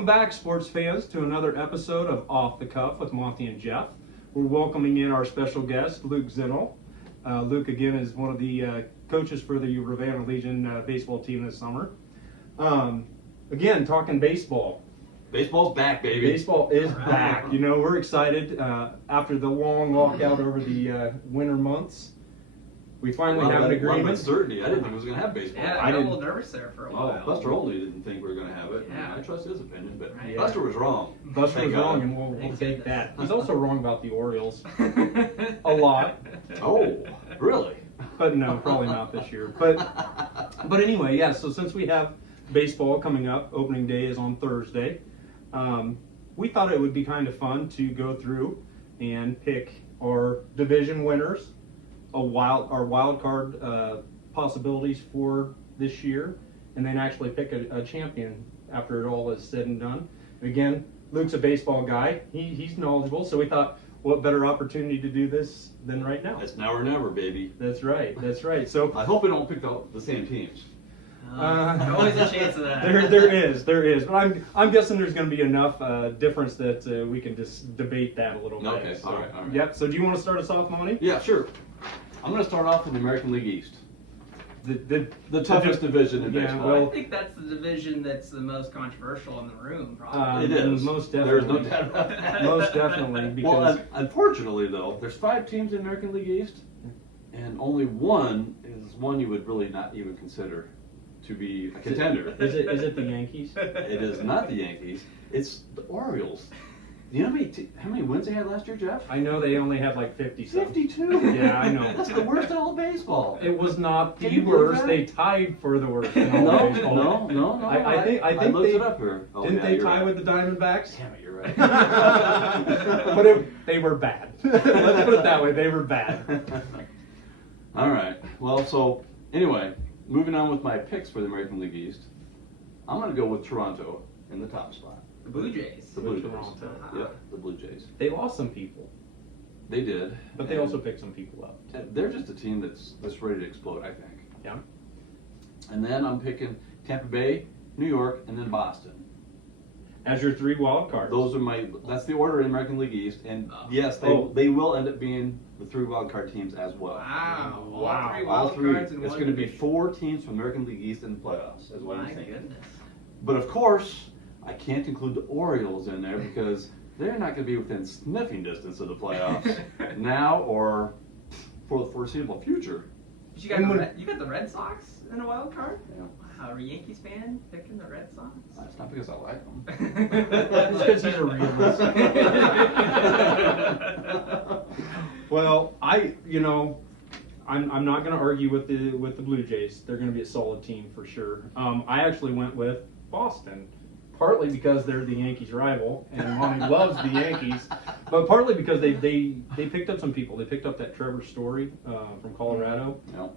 Welcome back, sports fans, to another episode of Off the Cuff with Monte and Geoff. We're welcoming in our special guest, Luke Zinnell. Luke, again, is one of the coaches for the Ravenna Legion baseball team this summer. Again, talking baseball. Baseball's back, baby. Baseball is back. You know, we're excited. After the long walkout over the winter months, we finally have an agreement. Certainty. I didn't think we was going to have baseball. Yeah, I got a little nervous there for a while. Buster only didn't think we were going to have it. Yeah. I trust his opinion, but Right. Buster was wrong. Buster was wrong, and we'll take that. He's also wrong about the Orioles. A lot. Oh, really? But no, probably not this year. But anyway, yeah, so since we have baseball coming up, opening day is on Thursday, we thought it would be kind of fun to go through and pick our division winners, our wild card possibilities for this year, and then actually pick a champion after it all is said and done. Again, Luke's a baseball guy. He's knowledgeable, so we thought, what better opportunity to do this than right now? It's now or never, baby. That's right. That's right. So I hope we don't pick the same teams. There's always a chance of that. There is. But I'm guessing there's going to be enough difference that we can just debate that a little bit. Okay, So, all right. Yep. So do you want to start us off, Monty? Yeah, sure. I'm going to start off in the American League East. The toughest division in Yeah, baseball. I well, think that's the division that's the most controversial in the room, probably. It is. Most There's no definitely. doubt about that. Most definitely, because Well, unfortunately, though, there's 5 teams in the American League East, and only one is one you would really not even consider to be a contender. is it the Yankees? It is not the Yankees. It's the Orioles. You know how many wins they had last year, Jeff? I know they only had like 50 something. 52. Yeah, I know. That's the worst in all baseball. It was not Can the you believe worst. that? They tied for the worst. In all of baseball. No. I think I looked they it up here. Oh, didn't yeah, they you're tie right. with the Diamondbacks? Damn it, you're right. But they were bad. Let's put it that way. They were bad. All right. Well, so anyway, moving on with my picks for the American League East, I'm going to go with Toronto in the top spot. The Blue Jays. The Blue Jays. Toronto. Yep, the Blue Jays. They lost some people, They did. but they also picked some people up. And they're just a team that's ready to explode, I think. Yeah. And then I'm picking Tampa Bay, New York, and then Boston. As your 3 wild cards. That's the order in American League East, and yes, they will end up being the 3 wild card teams as well. Wow. Wow. All 3 wild cards in It's one going to be division. 4 teams from American League East in the playoffs, is what I'm My thinking. goodness. But of course, I can't include the Orioles in there because they're not going to be within sniffing distance of the playoffs now or for the foreseeable future. But you got the Red Sox in a wild card? Yeah. Wow, are a Yankees fan picking the Red Sox? It's not because I like them. It's because he's a realist. Well, I'm not going to argue with the Blue Jays. They're going to be a solid team for sure. I actually went with Boston, partly because they're the Yankees' rival, and Monty loves the Yankees, but partly because they picked up some people. They picked up that Trevor Story from Colorado. Yeah.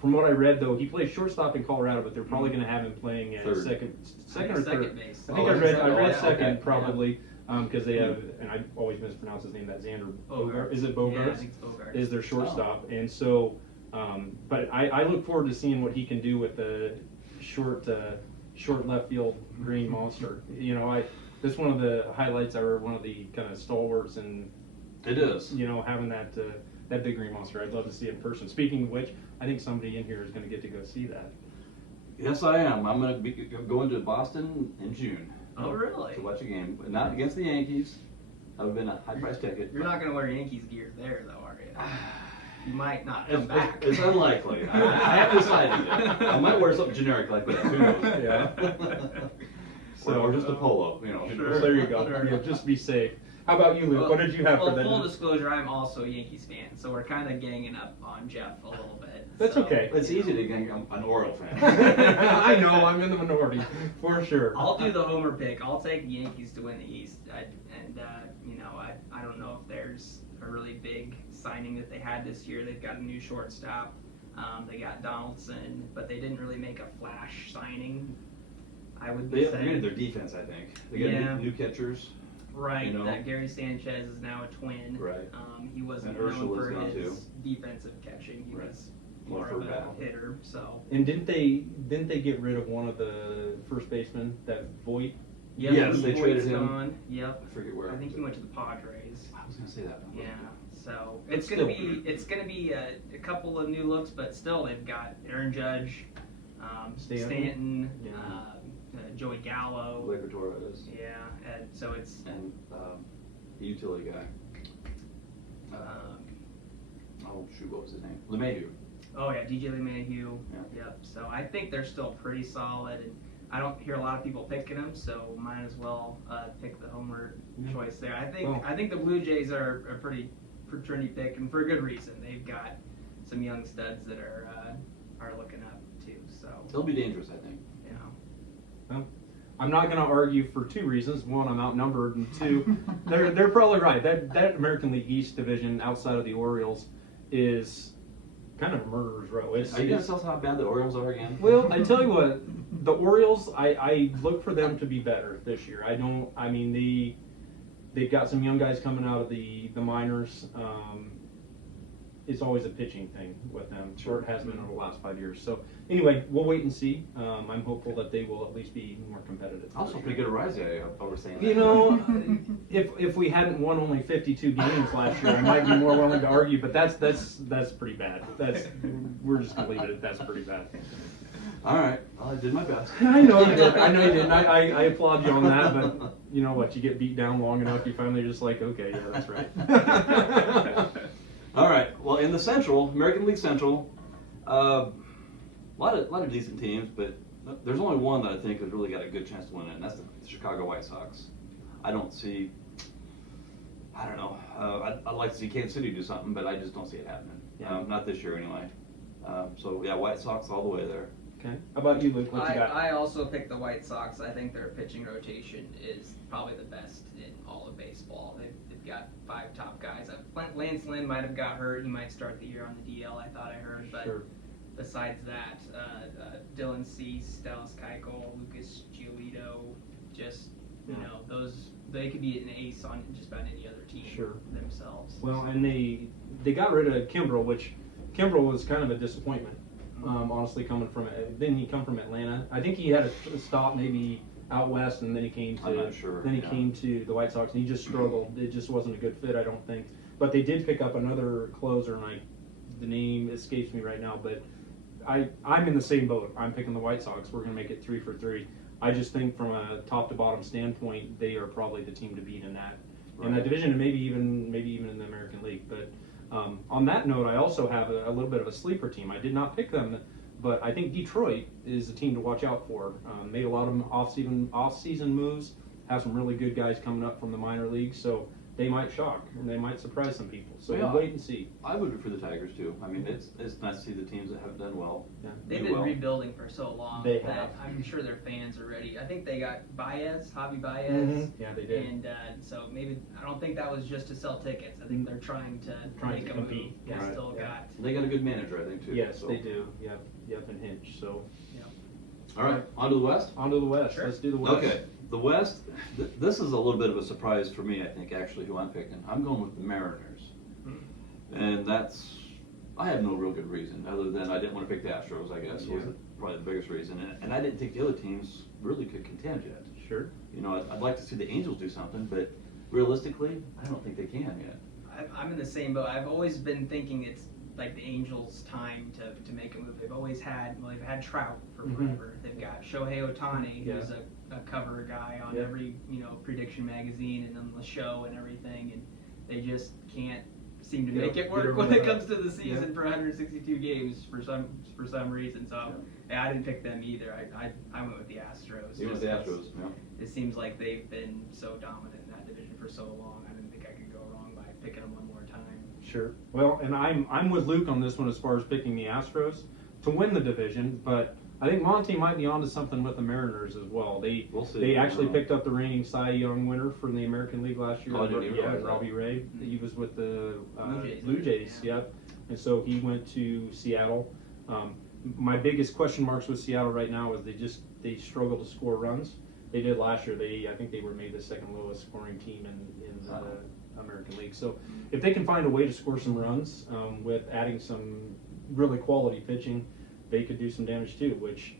From what I read, though, he plays shortstop in Colorado, but they're probably going to have him playing at Third. second or Second third. base. I think Oh, I read yeah, second okay. probably because they have, and I always mispronounce his name. That Xander Bogart. Is it Bogart? Yeah, I think it's Bogart. Is their shortstop, and so, but I look forward to seeing what he can do with the short left field green monster. You know, that's one of the highlights, or one of the kind of stalwarts, and It is. you know, having that big green monster. I'd love to see it in person. Speaking of which, I think somebody in here is going to get to go see that. Yes, I am. I'm going to be going to Boston in June Oh, really? to watch a game, but not against the Yankees. That would have been a high price ticket. You're not going to wear Yankees gear there, though, are you? You might not come back. It's unlikely. I haven't decided yet. I might wear something generic like that. Who knows? Yeah. or just a polo, you know. Sure. There you go. Sure. Yeah, just be safe. How about you, Luke? What did you have for that? Full disclosure, I'm also a Yankees fan, so we're kind of ganging up on Jeff a little bit. That's so, okay. It's easy to get an Oriole fan. I know, I'm in the minority, for sure. I'll do the homer pick. I'll take the Yankees to win the East. I don't know if there's a really big signing that they had this year. They've got a new shortstop. They got Donaldson, but they didn't really make a flash signing. I would They say. upgraded their defense, I think. They got Yeah. new catchers. Right, you know. that Gary Sanchez is now a twin. Right. He wasn't And Urshel known for is now his too. defensive catching. He Right. was more for of a battle. hitter. So And didn't they get rid of one of the first basemen, that Voigt? yeah, Yes, they Voigt's traded him. gone. Yep. I forget where. I think he went to the Padres. I was gonna say that. Yeah. So It's it's gonna be a couple of new looks, but still they've got Aaron Judge, Stanton, Yeah. Joey Gallo. Laker Torres. Yeah, and so it's And the utility guy. um, Oh shoot, what was his name? LeMahieu. oh yeah, DJ LeMahieu. Yeah. Yep. So I think they're still pretty solid, and I don't hear a lot of people picking them, so might as well pick the homer choice there. I think the Blue Jays are a pretty trendy pick, and for a good reason. They've got some young studs that are looking up too. So They'll be dangerous, I think. you know. Well, I'm not going to argue for two reasons. One, I'm outnumbered, and two, they're probably right. That American League East division outside of the Orioles is kind of a murderer's row. Are you gonna tell us how bad the Orioles are again? Well, I tell you what, the Orioles, I look for them to be better this year. They've got some young guys coming out of the minors. It's always a pitching thing with them. Sure, it has been over the last 5 years. So anyway, we'll wait and see. I'm hopeful that they will at least be more competitive. Also pretty good at Rise over saying that. You know, if we hadn't won only 52 games last year, I might be more willing to argue. But that's pretty bad. We're just gonna leave it at that's pretty bad. All right, well, I did my best. I know you did. I know you did. I applaud you on that. But you know what? You get beat down long enough, you finally just like, okay, yeah, that's right. All right. Well, in the Central, American League Central, a lot of decent teams, but there's only one that I think has really got a good chance to win it, and that's the Chicago White Sox. I don't know. I'd like to see Kansas City do something, but I just don't see it happening. Yeah. Not this year anyway. So yeah, White Sox all the way there. Okay. How about you, Luke? What you got? I also picked the White Sox. I think their pitching rotation is probably the best in all of baseball. They've got 5 top guys. Lance Lynn might have got hurt. He might start the year on the DL, I thought I heard. But Sure. besides that, Dylan Cease, Dallas Keuchel, Lucas Giolito, just, you know, they could be an ace on just about any other team themselves. Well, and they got rid of Kimbrel, which Kimbrel was kind of a disappointment. Honestly, didn't he come from Atlanta? I think he had a stop maybe out west, and then he came to I'm not sure. Then he came to the White Sox, and he just struggled. It just wasn't a good fit, I don't think. But they did pick up another closer, and the name escapes me right now. But I'm in the same boat. I'm picking the White Sox. We're going to make it 3 for 3. I just think from a top to bottom standpoint, they are probably the team to beat in that division, and maybe even in the American League. But on that note, I also have a little bit of a sleeper team. I did not pick them, but I think Detroit is a team to watch out for. Made a lot of off-season moves, have some really good guys coming up from the minor leagues, so they might shock and they might surprise some people. So we'll wait and see. I would root for the Tigers too. I mean, it's nice to see the teams that have done well. Yeah. They've been rebuilding for so long They that have. I'm sure their fans are ready. I think they got Javi Baez. Mm-hmm. Yeah, they did. And so maybe, I don't think that was just to sell tickets. I think they're trying to make a compete. move. They Yeah. still got. They got a good manager, I think, too. Yes, so. they do. Yep, and Hinch. So All right, on to the West. on to the West. Sure. Let's do the West. Okay, the West, this is a little bit of a surprise for me, I think, actually, who I'm picking. I'm going with the Mariners. And I have no real good reason, other than I didn't want to pick the Astros, I guess, was probably the biggest reason. And I didn't think the other teams really could contend yet. Sure. You know, I'd like to see the Angels do something, but realistically, I don't think they can yet. I'm in the same boat. I've always been thinking it's like the Angels' time to make a move. They've always had, they've had Trout for forever. They've got Shohei Ohtani, who's a cover guy on every, prediction magazine, and on the show and everything, and they just can't seem to make it work when it comes to the season for 162 games for some reason. So I didn't pick them either. I went with the Astros. You went with the Astros, yeah. It seems like they've been so dominant in that division for so long. I didn't think I could go wrong by picking them one more time. Sure. Well, and I'm with Luke on this one as far as picking the Astros to win the division, but I think Monte might be onto something with the Mariners as well. We'll see. They actually picked up the reigning Cy Young winner from the American League last year. Oh, I didn't even realize that. Robbie Ray. He was with the Blue Jays. Yep. And so he went to Seattle. My biggest question marks with Seattle right now is they struggle to score runs. They did last year. I think they were maybe the second lowest scoring team in the American League. So if they can find a way to score some runs with adding some really quality pitching, they could do some damage too, which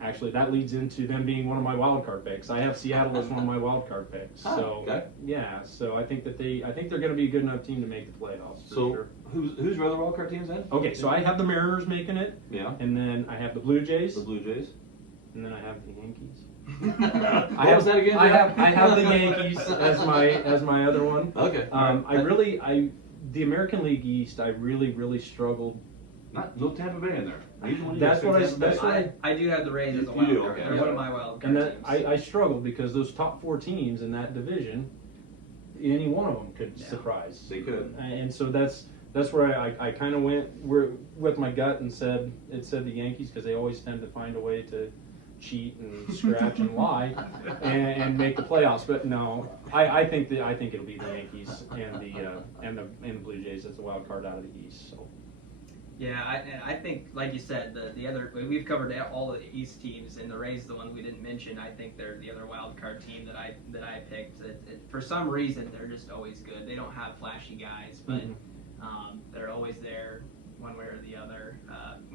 actually that leads into them being one of my wild card picks. I have Seattle as one of my wild card picks. So okay. yeah, so I think they're going to be a good enough team to make the playoffs for sure. Who's your other wild card teams then? Okay, so I have the Mariners making it. Yeah. And then I have the Blue Jays. The Blue Jays. And then I have the Yankees. What was that again? I have the Yankees as my other one. Okay. The American League East, I really struggled. No Tampa Bay in there. That's what I do have the Rays as a You wild do, card. okay. They're one of my wild card and teams. I struggled because those top 4 teams in that division, any one of them could Yeah. surprise. They could. And so that's where I kind of went with my gut and said the Yankees, because they always tend to find a way to cheat and scratch and lie and make the playoffs. But no, I think it'll be the Yankees and the Blue Jays as the wild card out of the East. So. Yeah, I think, like you said, the other, we've covered all of the East teams, and the Rays, the ones we didn't mention, I think they're the other wild card team that I picked. For some reason, they're just always good. They don't have flashy guys, but they're always there, one way or the other.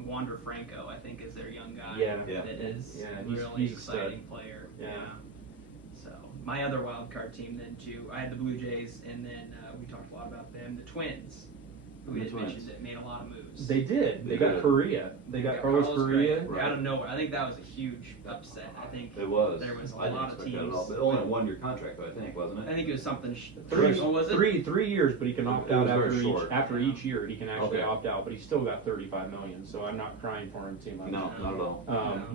Wander Franco, I think, is their young guy. Yeah. That is a he's really a stud. exciting player. Yeah. So my other wild card team then too, I had the Blue Jays, and then we talked a lot about them, the Twins. We didn't mention that made a lot of moves. They did. They got did. Correa. They got Carlos Correa. Right. Out of nowhere. I think that was a huge upset. I think It was. there was a I didn't lot of expect that teams. at all. But only a 1-year contract, though, I think, wasn't I it? think it was something. Three years, but he can opt It was out very short. after each year. He can actually Okay. opt out, but he's still got $35 million. So I'm not crying for him too much. No, not at all.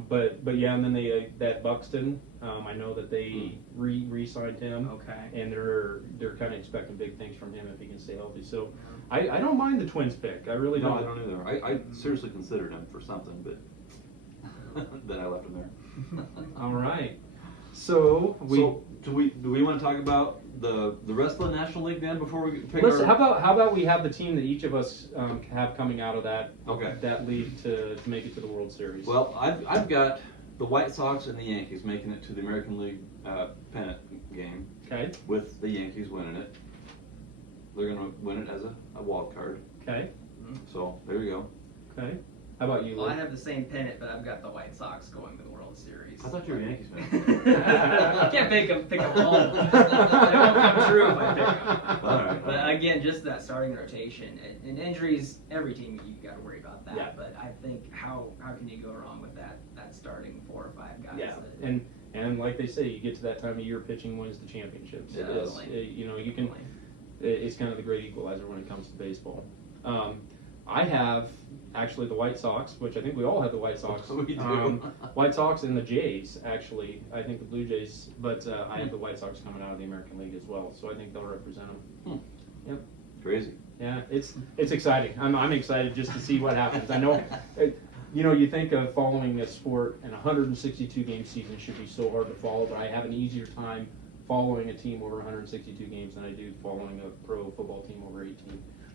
But yeah, and then they that Buxton. I know that they re-signed him. Okay. And they're kind of expecting big things from him if he can stay healthy. So I don't mind the Twins pick. I really No, I don't. don't either. I seriously considered him for something, but then I left him there. All right. So do we want to talk about the rest of the National League then before we pick listen. our... How about we have the team that each of us have coming out of that Okay. that league to make it to the World Series? Well, I've got the White Sox and the Yankees making it to the American League pennant game, Okay. with the Yankees winning it. They're going to win it as a wild card. Okay. So there you go. Okay. How about you, Well, I Luke? have the same pennant, but I've got the White Sox going to the World Series. I thought you were a Yankees fan. I can't pick them all. It won't come true if I pick them. All right. But again, just that starting rotation and injuries. Every team you got to worry about that. Yeah. But I think how can you go wrong with that starting 4 or 5 guys? Yeah. that- And like they say, you get to that time of year, pitching wins the championships. It It's, does. you know, you can. It's kind of the great equalizer when it comes to baseball. I have actually the White Sox, which I think we all have the White Sox. We do. White Sox and the Jays, actually. I think the Blue Jays, but I have the White Sox coming out of the American League as well, so I think they'll represent them. Yep. Crazy. Yeah, it's exciting. I'm excited just to see what happens. I know, you think of following a sport, and a 162 game season should be so hard to follow, but I have an easier time following a team over 162 games than I do following a pro football team over 18.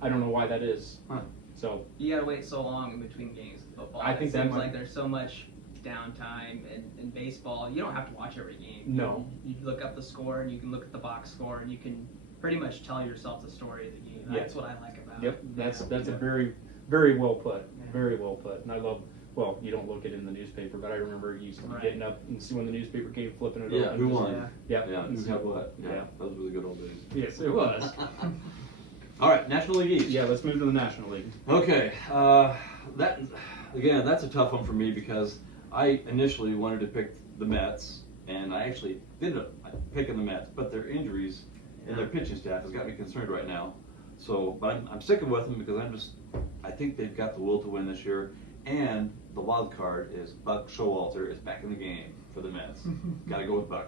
I don't know why that is. Huh. So You gotta wait so long in between games in football. I think it that seems might- like there's so much downtime in baseball. You don't have to watch every game. No. You look up the score and you can look at the box score and you can pretty much tell yourself the story of the game. Yeah. That's what I like about Yep, it. that's Yeah. a very, very well put. Yeah. Very well put. And I love. Well, you don't look it in the newspaper, but I remember you used to be Right. getting up and see when the newspaper came, flipping it Yeah, over. who just- won? Yeah. Yeah, who had what? Yeah. Those were the good old days. Yes, it was. All right, National League East. Yeah, let's move to the National League. Okay, that's a tough one for me because I initially wanted to pick the Mets, and I actually did pick the Mets, but their injuries and their pitching staff has got me concerned right now. So, but I'm sticking with them because I think they've got the will to win this year, and the wild card is Buck Showalter is back in the game for the Mets. Got to go with Buck.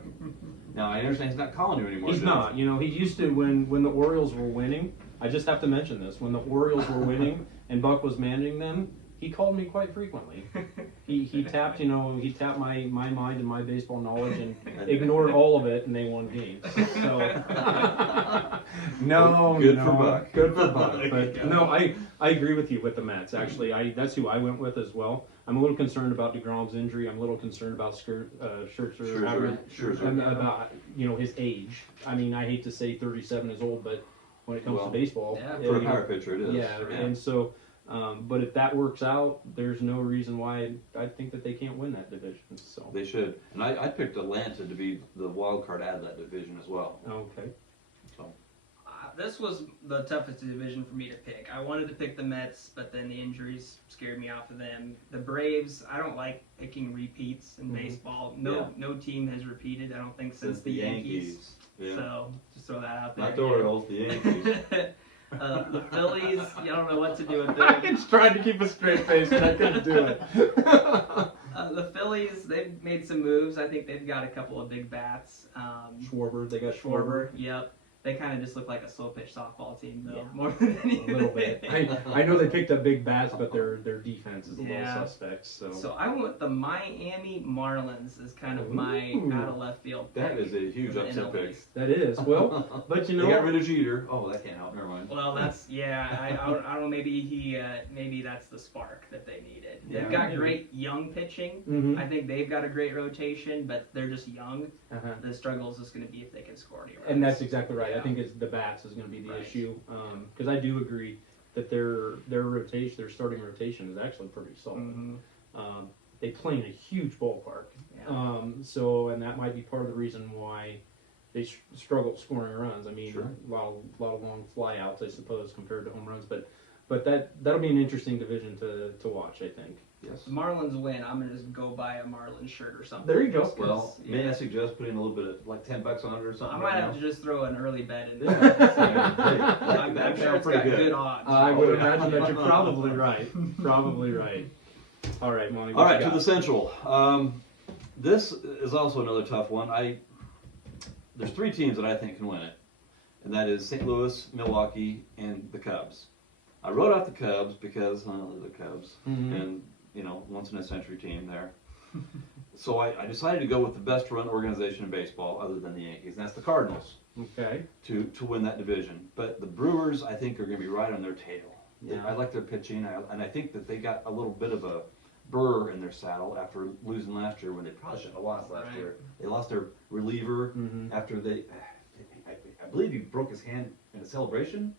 Now I understand he's not calling you anymore. He's Jeff. not. You know, he used to when the Orioles were winning. I just have to mention this: when the Orioles were winning and Buck was managing them, he called me quite frequently. He tapped my mind and my baseball knowledge and ignored all of it, and they won games. So Good for Buck. Good for Buck. There you But go. no, I agree with you with the Mets. Actually, that's who I went with as well. I'm a little concerned about DeGrom's injury. I'm a little concerned about Scherzer. Scherzer. And about his age. I mean, I hate to say 37 is old, but when it comes Well, to baseball, yeah, For a power pitcher, it is. yeah, and so But if that works out, there's no reason why I think that they can't win that division. So They should. And I picked Atlanta to be the wild card out of that division as well. okay. So This was the toughest division for me to pick. I wanted to pick the Mets, but then the injuries scared me off of them. The Braves, I don't like picking repeats in baseball. No team has repeated, I don't think, since the Yankees. Yeah. So just throw that out there. Not the Orioles, the Yankees. The Phillies, I don't know what to do with I them. just tried to keep a straight face, but I couldn't do it. The Phillies, they've made some moves. I think they've got a couple of big bats. Schwarber, they got Schwarber, yep. They kind of just look like a slow pitch softball team, though, Yeah. more than A anything. little bit. I know they picked up big bats, but their defense is a little Yeah. suspect. So I went with the Miami Marlins as kind of my Ooh. out of left field pick. That is a huge for the upset NL pick. East. That is well, but you They got know, rid of Jeter. Oh, that can't help. Never mind. Well, that's I don't know. Maybe that's the spark that they needed. Yeah, They've got maybe. great young pitching. Mhm. I think they've got a great rotation, but they're just young. Uh-huh. The struggle is just going to be if they can score any runs. And that's exactly right. I Yeah. think it's the bats is going to be the Right. issue because I do agree that their rotation, their starting rotation, is actually pretty solid. Mhm. They play in a huge ballpark, Yeah. and that might be part of the reason why they struggle scoring runs. I mean, Sure. a lot of long flyouts, I suppose, compared to home runs. But that'll be an interesting division to watch, I think. Yes. The Marlins win. I'm gonna just go buy a Marlins shirt or something. There you go. just 'cause, Well, may yeah. I suggest putting a little bit of like $10 on it or I something? might right have now? to just throw an early bet in Yeah. there. That I'm sure sounds it's pretty got good. good odds. I would Oh, yeah. imagine that you're probably right. Probably right. All right, Monty. All what right, you to got? the Central. This is also another tough one. There's three teams that I think can win it, and that is St. Louis, Milwaukee, and the Cubs. I wrote out the Cubs because they're the Cubs, Mhm. and once in a century team there. So I decided to go with the best run organization in baseball, other than the Yankees, and that's the Cardinals Okay. to win that division. But the Brewers, I think, are going to be right on their tail. Yeah. I like their pitching, and I think that they got a little bit of a burr in their saddle after losing last year when they probably shouldn't have lost last Right. year. They lost their reliever Mhm. after I believe he broke his hand in a celebration.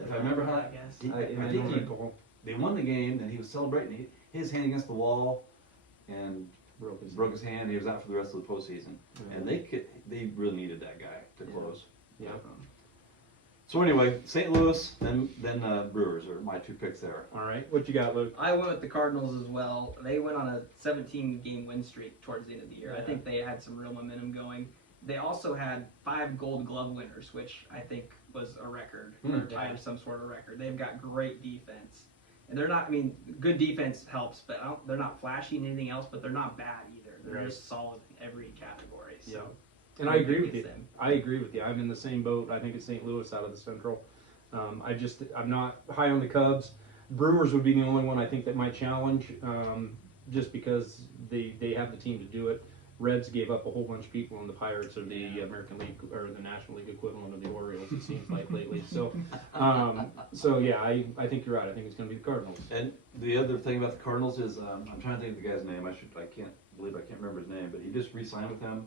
If I remember how I guess. he- I think don't he- recall. They won the game, and he was celebrating. He hit his hand against the wall, and broke his hand. And he was out for the rest of the postseason. And they really needed that guy to close. Yeah. So anyway, St. Louis, then Brewers are my two picks there. All right. What you got, Luke? I went with the Cardinals as well. They went on a 17-game win streak towards the end of the year. I Yeah. think they had some real momentum going. They also had 5 Gold Glove winners, which I think was a record, or tied to some sort of record. They've got great defense. And they're not, good defense helps, but they're not flashy in anything else, but they're not bad either. They're Right. just solid in every category. So. Yeah. And I agree with you. It's them. I agree with you. I'm in the same boat. I think it's St. Louis out of the Central. I'm not high on the Cubs. Brewers would be the only one I think that might challenge, just because they have the team to do it. Reds gave up a whole bunch of people, and the Pirates are the American League or the National League equivalent of the Orioles. It seems like lately. So yeah, I think you're right. I think it's going to be the Cardinals. And the other thing about the Cardinals is I'm trying to think of the guy's name. I can't remember his name, but he just re-signed with them.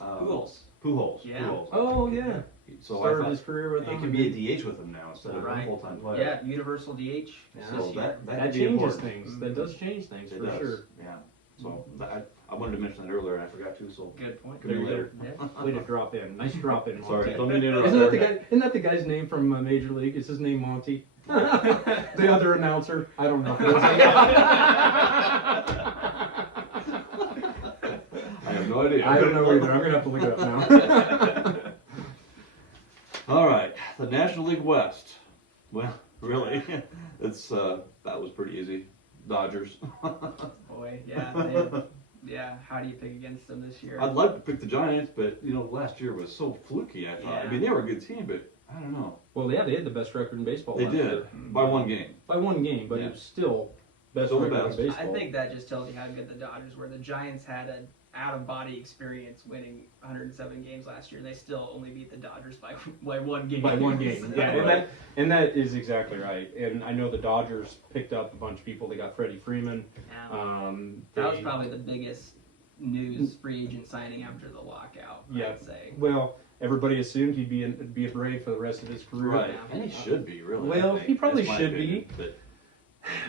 Pujols. Pujols. Yeah. Pujols. Oh yeah. So Started I thought his career with he them. can be a DH with them now instead of a Right. full-time player. Yeah, universal DH. Yeah. So this year. that That could be changes important. things. That does change things It for does. sure. Yeah. So I wanted to mention that earlier, and I forgot to. So Good point. Could be There you later. Yeah. Way to drop in. Nice drop in. Sorry, Monty. don't mean to interrupt. Isn't that the guy's name from Major League? Is his name Monty? The other announcer? I don't know. I have no idea. I don't know either. I'm gonna have to look it up now. All right, the National League West. Well, really, that was pretty easy. Dodgers. Boy, yeah. How do you pick against them this year? I'd like to pick the Giants, but last year was so fluky. I thought. Yeah. I mean, they were a good team, but I don't know. Well, yeah, they had the best record in baseball. They last did year. by one game. By one game, but Yeah. it was still best Still the record best. in baseball. I think that just tells you how good the Dodgers were. The Giants had an out-of-body experience winning 107 games last year. They still only beat the Dodgers by one game. By one game. So- Yeah, Right. and that is exactly right. And I know the Dodgers picked up a bunch of people. They got Freddie Freeman. Yeah. That was probably the biggest news free agent signing after the lockout, Yeah. I'd say. Well, everybody assumed he'd be a Brave for the rest of his career. Right, and he should be really. I Well, think. he probably That's my should opinion. be.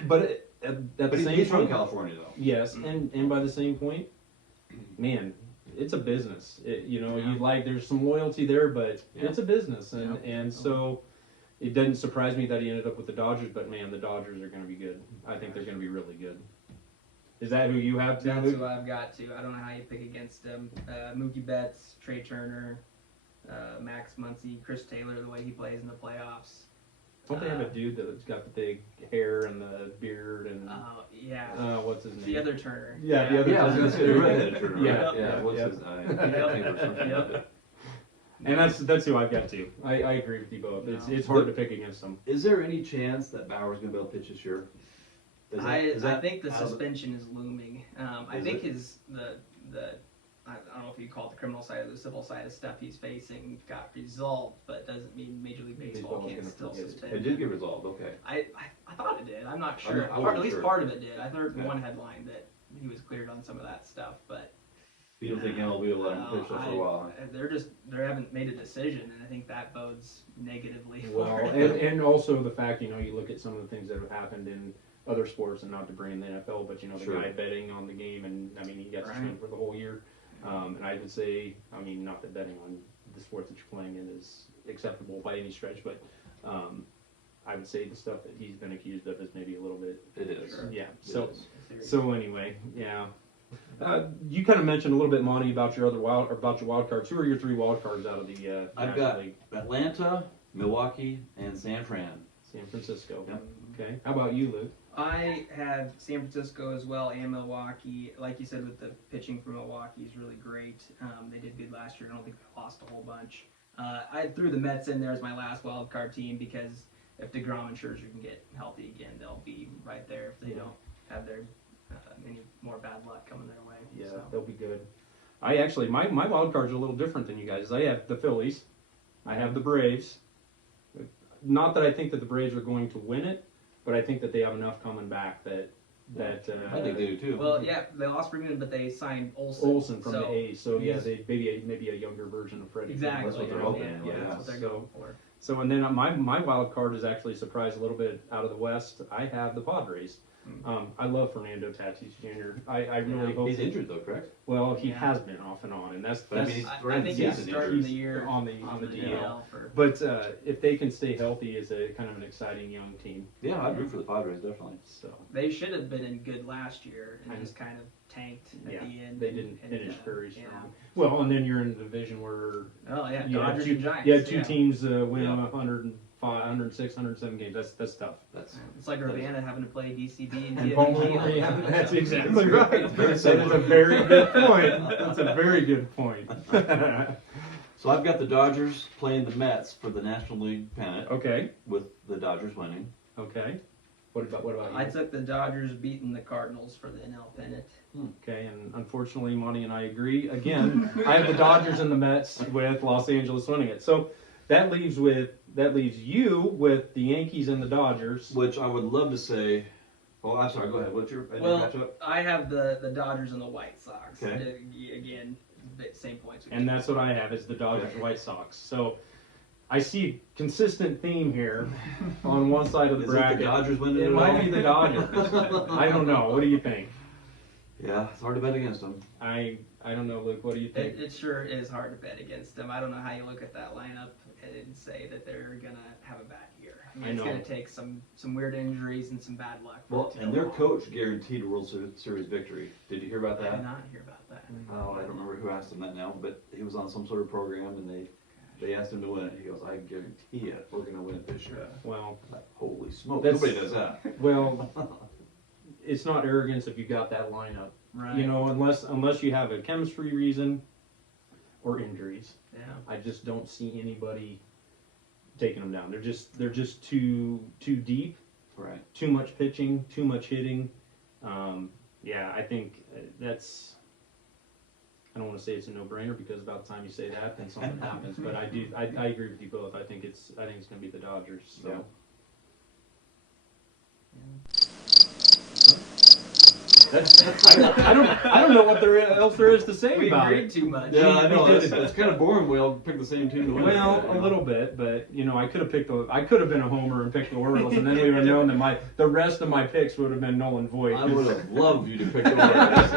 But at the But same he's from point, California, though. yes, and by the same point, man, it's a business. You know, Yeah. you like there's some loyalty there, but Yeah. it's a business, Yeah. and so it doesn't surprise me that he ended up with the Dodgers. But man, the Dodgers are going to be good. I think they're going to be really good. Is that who you have too? That's Luke? who I've got to. I don't know how you pick against them. Mookie Betts, Trey Turner, Max Muncy, Chris Taylor, the way he plays in the playoffs. Don't they have a dude that's got the big hair and the beard and Yeah. what's his name? The other Turner. Yeah, the other Yeah, I was gonna say the redheaded Turner. Right? Yeah, Yeah. What's yeah. his? Taylor or something. Yep. And that's who I've got too. I agree with you both. It's hard to pick against them. Is there any chance that Bauer's going to be able to pitch this year? I think the suspension is looming. I Is think it? the I don't know if you call it the criminal side or the civil side of stuff he's facing got resolved, but doesn't mean Major League Baseball Baseball's can't gonna still forget it. suspend It did get resolved. Okay. I thought it did. I'm not sure. I wasn't At least sure. part of it did. I heard Okay. one headline that he was cleared on some of that stuff, but You don't think MLB will let him pitch that for a while? Huh? they haven't made a decision, and I think that bodes negatively. Well, for and also the fact, you know, you look at some of the things that have happened in other sports, and not to bring in the NFL, but you know, the Sure. guy betting on the game, and I mean, he got Right. suspended for the whole year. And I would say, I mean, not that betting on the sports that you're playing in is acceptable by any stretch, but I would say the stuff that he's been accused of is maybe a little bit. It is. Sure. Yeah. It So. is. So anyway, yeah. You kind of mentioned a little bit, Monty, about your wild cards. Who are your 3 wild cards out of the I've National got League? Atlanta, Milwaukee, and San Fran. San Francisco. Yep. Okay. How about you, Luke? I have San Francisco as well and Milwaukee. Like you said, with the pitching for Milwaukee is really great. They did good last year. I don't think they lost a whole bunch. I threw the Mets in there as my last wild card team because if DeGrom and Scherzer can get healthy again, they'll be right there if they don't have their any more bad luck coming their way. Yeah, So. they'll be good. I actually, my wild cards are a little different than you guys. I have the Phillies. I have the Braves. Not that I think that the Braves are going to win it, but I think that they have enough coming back that I think they do too. Well, yeah, they lost Freeman, but they signed Olsen. Olsen from the A's. So yeah, he's- they maybe a younger version of Freddie. Exactly. That's what they're yeah, hoping, yeah, yeah. that's what they're So- going for. So and then my wild card is actually a surprise a little bit out of the West. I have the Padres. I love Fernando Tatis Jr. I really hope He's injured though, correct? Well, he Yeah. has been off and on, and that's But I mean, he's I think yeah, he's starting the year on the DL. for. But if they can stay healthy, is a kind of an exciting young team. Yeah, I'd root for the Padres definitely. So They should have been in good last year and I just kind of tanked at yeah, the end. they didn't and, finish very strong. yeah. Well, and then you're in a division where Oh yeah, you had Dodgers two, and Giants. you had two teams win Yeah. 105, 106, 107 games. That's tough. That's It's like Urbana having to play DCB and And DFG. yeah, that's exactly right. Very That is similar. a very good point. That's a very good point. So I've got the Dodgers playing the Mets for the National League pennant, Okay. with the Dodgers winning. Okay. What about you? I took the Dodgers beating the Cardinals for the NL pennant. Okay, and unfortunately, Monty and I agree. Again, I have the Dodgers and the Mets with Los Angeles winning it. So that leaves you with the Yankees and the Dodgers. Which I would love to say. Oh, I'm sorry. Go ahead. What's your Well, matchup? I have the Dodgers and the White Sox. Okay. Again, same points. And that's what I have is the Dodgers and White Sox. So I see a consistent theme here on one side of the Is it the bracket. Dodgers winning It it might all? be the Dodgers. I don't know. What do you think? Yeah, it's hard to bet against them. I don't know, Luke. What do you think? It sure is hard to bet against them. I don't know how you look at that lineup and say that they're gonna have a bad year. I mean, I it's know. gonna take some weird injuries and some bad luck. for Well, it to and go their wrong. coach guaranteed a World Series victory. Did you hear about I that? did not hear about that. Oh, I don't remember who asked him that now, but he was on some sort of program and they asked him to win it. He goes, "I guarantee you, we're going to win it this year." Well, Like, holy smoke! That's- Nobody does that. well, it's not arrogance if you got that lineup. Right. You know, unless you have a chemistry reason or injuries. Yeah. I just don't see anybody taking them down. They're just too deep, Right. too much pitching, too much hitting. Yeah, I think that's. I don't want to say it's a no-brainer because about the time you say that, then something happens. But I do. I agree with you both. I think it's going to be the Dodgers. So. Yeah. I don't know what else there is to say We about agreed it. too much. Yeah, I know. We did It's kind of boring. We all pick the same team to win. Well, a little bit, but I could have I could have been a homer and picked the Orioles, and then we would have known that the rest of my picks would have been null and void. I would have loved you to pick the Orioles.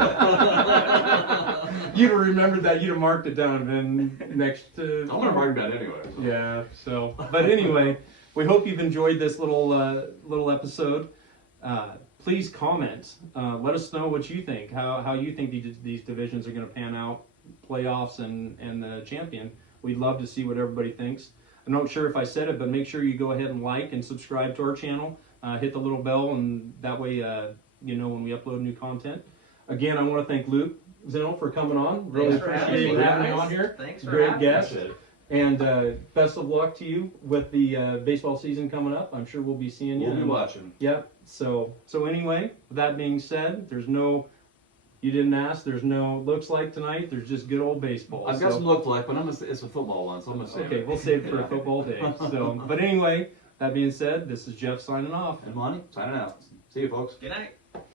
You'd have remembered that. You'd have marked it down, and then next. I'm gonna mark that anyway. So. Yeah. So, but anyway, we hope you've enjoyed this little episode. Please comment. Let us know what you think. How you think these divisions are going to pan out, playoffs and the champion. We'd love to see what everybody thinks. I'm not sure if I said it, but make sure you go ahead and like and subscribe to our channel. Hit the little bell, and that way you know when we upload new content. Again, I want to thank Luke Zinnell for coming on. Really Thanks for appreciate having you me, having me guys. on here. Thanks for Great having me. guest. And best of luck to you with the baseball season coming up. I'm sure we'll be seeing you. We'll be watching. Yep. So anyway, with that being said, you didn't ask. There's no looks like tonight. There's just good old baseball. I've got some look like, but it's a football one, so I'm gonna save Okay, it. we'll save it for a football day. So, but anyway, that being said, this is Jeff signing off. And Monty signing out. See you, folks. Good night.